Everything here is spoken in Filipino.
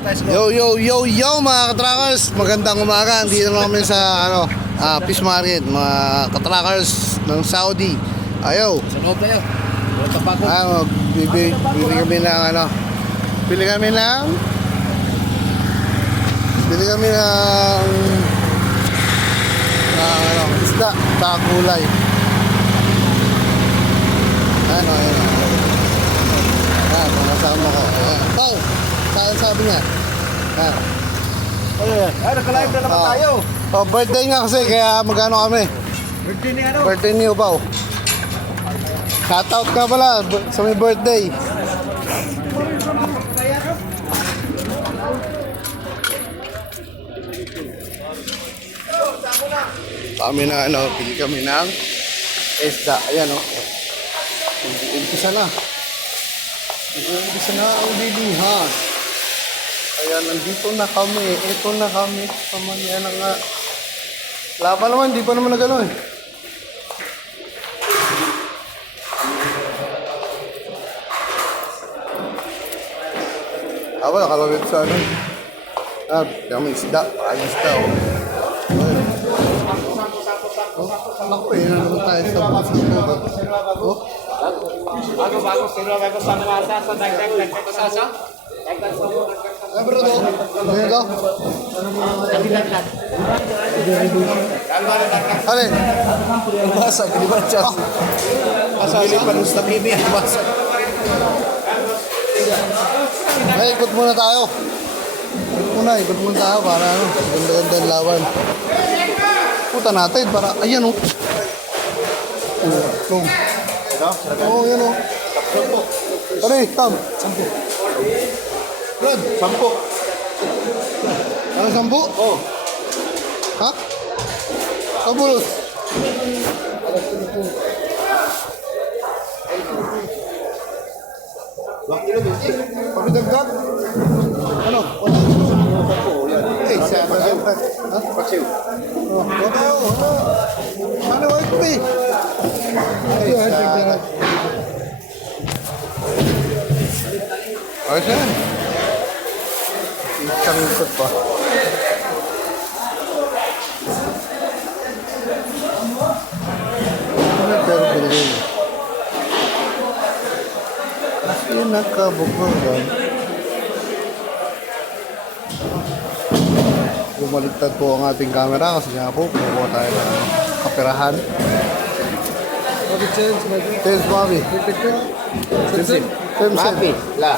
Yo mga katrackers, magandang umaga. Dito na kami sa fish market, mga katrackers ng Saudi. Ayo. Sa loob tayo. Tapako. Bili kami ng bili kami ng isda sa kulay. Ano. Mga kasama ko. Pau, saan sabi niya? Naka-live na naman tayo. Oh, birthday nga kasi, kaya magano kami. Birthday ni ano? Birthday niyo, Pau. Shoutout ka pala sa may birthday. Kami na pili kami ng isda. Ayan umpisa na. Umpisa na ang bilihan. Ayan, nandito na kami. Ito na kami. Pamanya na nga. Wala pa naman, di pa naman nagano eh. Nakalawit sa kami isda. Ayun isda Naku naman tayo sa Bago. Sino bago sa masa sa dagdag pasasa? Bro, ano Ale, Basa, di ba siya? Asali pa ng sa TV, basa. ay, ikot muna tayo. Ikot muna tayo para ganda-ganda ang lawan. Puta natin para, ayan yan Pare, Tam. 10. Ano, 10? Oh. Ha? Kabulos. Pabidagdag? Ano? Sa Paksiw. Ano, ito eh? Ayos yan. Isang ikot pa. Pero bilhin. Pinakabukulan. Bumaliktad po ang ating camera kasi nga po kumukuha tayo ng kapirahan. Change, Bobby. Papi, la.